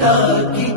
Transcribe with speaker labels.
Speaker 1: tak kita